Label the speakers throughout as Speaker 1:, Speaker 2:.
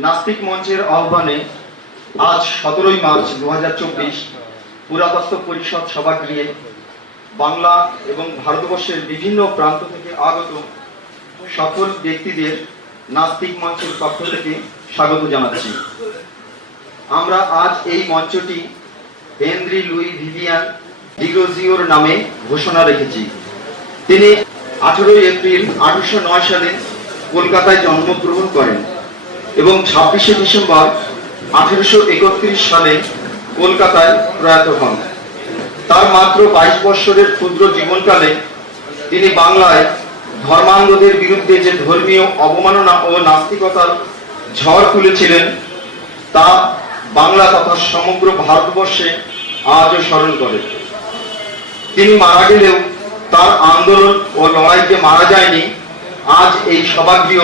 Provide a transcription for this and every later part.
Speaker 1: নাস্তিক মঞ্চের আহ্বানে আজ সতেরোই মার্চ দু হাজার চব্বিশ পুরাতত্ত্ব পরিষদ সভাগৃহে বাংলা এবং ভারতবর্ষের বিভিন্ন প্রান্ত থেকে আগত সকল ব্যক্তিদের নাস্তিক মঞ্চের পক্ষ থেকে স্বাগত জানাচ্ছি। আমরা আজ এই মঞ্চটি হেনরি লুই ভিভিয়ান ডিগ্রোজিওর নামে ঘোষণা রেখেছি। তিনি আঠেরোই এপ্রিল আঠারোশো নয় সালে কলকাতায় জন্মগ্রহণ করেন। এবং ছাব্বিশে ডিসেম্বর আঠেরোশো একত্রিশ সালে কলকাতায় প্রয়াত হন। তার মাত্র বাইশ বৎসরের ক্ষুদ্র জীবনকালে তিনি বাংলায় ধর্মান্ধদের বিরুদ্ধে যে ধর্মীয় অবমাননা ও নাস্তিকতার ঝড় তুলেছিলেন, তা বাংলা তথা সমগ্র ভারতবর্ষে আজও স্মরণ করে। তিনি মারা গেলেও তার আন্দোলন ও লড়াইকে মারা যায়নি, আজ এই সভাগৃহ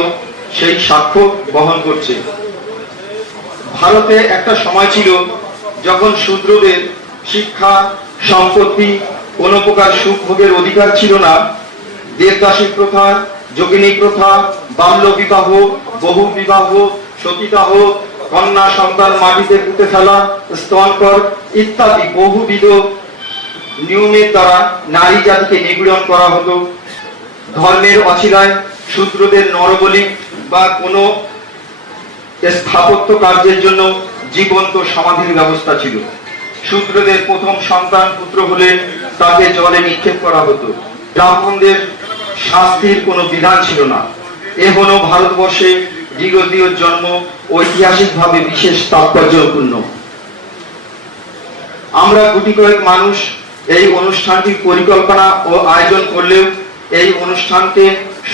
Speaker 1: সেই সাক্ষ্য বহন করছে। ভারতে একটা সময় ছিল যখন শূদ্রদের শিক্ষা, সম্পত্তি কোনো প্রকার সুখ ভোগের অধিকার ছিল না। দেবদাসী প্রথা, যোগিনী প্রথা, বাল্য বিবাহ, বহু বিবাহ, সতীদাহ, কন্যা সন্তান মাটিতে পুঁতে ফেলা, স্তনকর ইত্যাদি বহুবিধ নিয়মের দ্বারা নারী জাতিকে নিপীড়ন করা হতো। ধর্মের অছিলায় শূদ্রদের নরবলি বা কোনো স্থাপত্য কার্যের জন্য জীবন্ত সমাধির ব্যবস্থা ছিল। শূদ্রদের প্রথম সন্তান পুত্র হলে তাকে জলে নিক্ষেপ করা হতো। ব্রাহ্মণদের শাস্তির কোনো বিধান ছিল না। এ হলো ভারতবর্ষে দ্বিগতীয় জন্ম ঐতিহাসিকভাবে বিশেষ তাৎপর্যপূর্ণ। আমরা গুটি কয়েক মানুষ এই অনুষ্ঠানটির পরিকল্পনা ও আয়োজন করলেও এই অনুষ্ঠানকে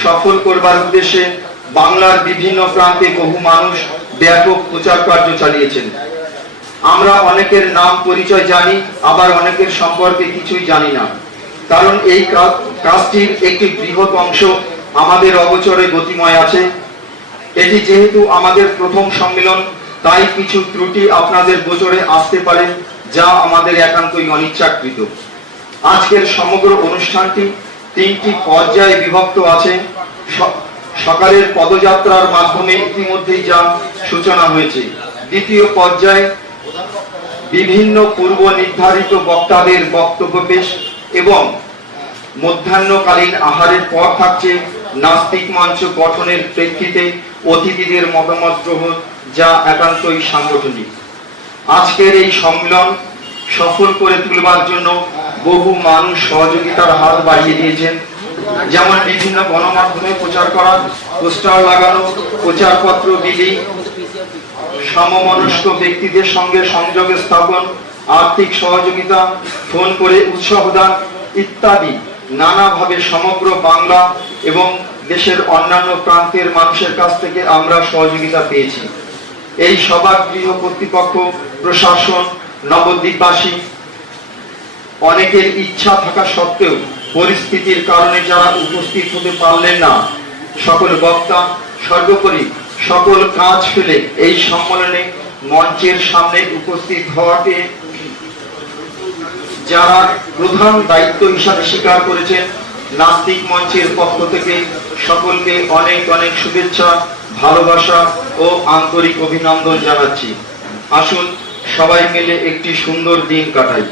Speaker 1: সফল করবার উদ্দেশ্যে বাংলার বিভিন্ন প্রান্তে বহু মানুষ ব্যাপক প্রচার কার্য চালিয়েছেন। আমরা অনেকের নাম পরিচয় জানি, আবার অনেকের সম্পর্কে কিছুই জানি না। কারণ এই কাজটির একটি বৃহৎ অংশ আমাদের অগোচরে গতিময় আছে। এটি যেহেতু আমাদের প্রথম সম্মেলন, তাই কিছু ত্রুটি আপনাদের গোচরে আসতে পারে, যা আমাদের একান্তই অনিচ্ছাকৃত। আজকের সমগ্র অনুষ্ঠানটি তিনটি পর্যায়ে বিভক্ত আছে। সকালের পদযাত্রার মাধ্যমে ইতিমধ্যেই যা সূচনা হয়েছে। দ্বিতীয় পর্যায়ে বিভিন্ন পূর্ব নির্ধারিত বক্তাদের বক্তব্য পেশ এবং মধ্যাহ্নকালীন আহারের পর থাকছে নাস্তিক মঞ্চ গঠনের প্রেক্ষিতে অতিথিদের মতামত গ্রহণ যা একান্তই সাংগঠনিক। আজকের এই সম্মেলন সফল করে তুলবার জন্য বহু মানুষ সহযোগিতার হাত বাড়িয়ে দিয়েছেন। যেমন বিভিন্ন গণমাধ্যমে প্রচার করা, পোস্টার লাগানো, প্রচারপত্র বিলি সমমনস্ক ব্যক্তিদের সঙ্গে সংযোগ স্থাপন, আর্থিক সহযোগিতা, ফোন করে উৎসাহ দান ইত্যাদি। নানাভাবে সমগ্র বাংলা এবং দেশের অন্যান্য প্রান্তের মানুষের কাছ থেকে আমরা সহযোগিতা পেয়েছি। এই সভা গৃহ কর্তৃপক্ষ, প্রশাসন, নবদ্বীপবাসী, অনেকের ইচ্ছা থাকা সত্ত্বেও পরিস্থিতির কারণে যারা উপস্থিত হতে পারলেন না, সকল বক্তা, সর্বোপরি সকল কাজ ফেলে এই সম্মেলনে মঞ্চের সামনে উপস্থিত হওয়াকে যারা প্রধান দায়িত্ব হিসাবে স্বীকার করেছেন, নাস্তিক মঞ্চের পক্ষ থেকে সকলকে অনেক অনেক শুভেচ্ছা, ভালোবাসা ও আন্তরিক অভিনন্দন জানাচ্ছি। আসুন, সবাই মিলে একটি সুন্দর দিন কাটাই।